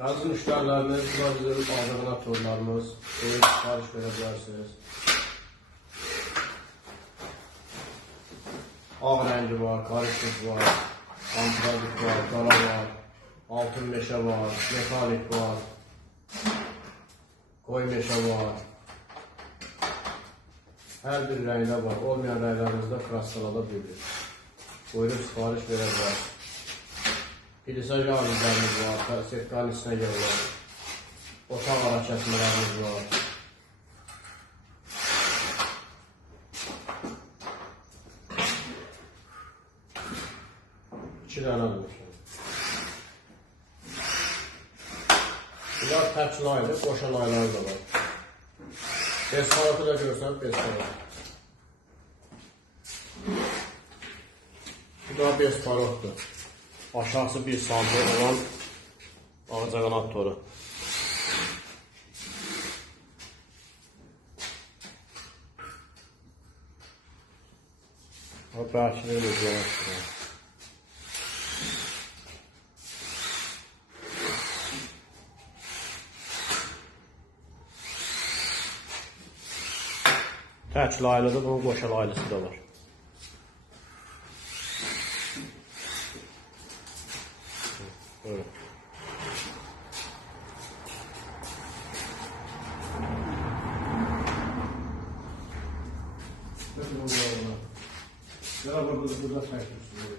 Aziz müşterilerimiz, bu bizim aldığın aktörlerimiz, oyun sipariş verebilirsiniz. Ağ rengi var, karışık var, antradik var, qara var, altın meşe var, metalik var, koyu meşe var. Her bir rəngdə var. Olmayan rənglərinizdə kraskalada bilir. Buyurun sipariş verəcək. Pilisaj ağızlarımız var, setkanın içine yığılır. Otaq ara kəsmələrimiz var. İki dənə almışım. Bunlar tək laydır, qoşa layları da var. Besparatı da görsən, besparat. Bu da besparatdır. Aşağısı 1 santim olan ağcaqanad toru. Bəlkələri müzəyələşdirəm. Tək laylıdır, bunun qoşa laylısı da var. Böyle. Burada çəkmişsiniz.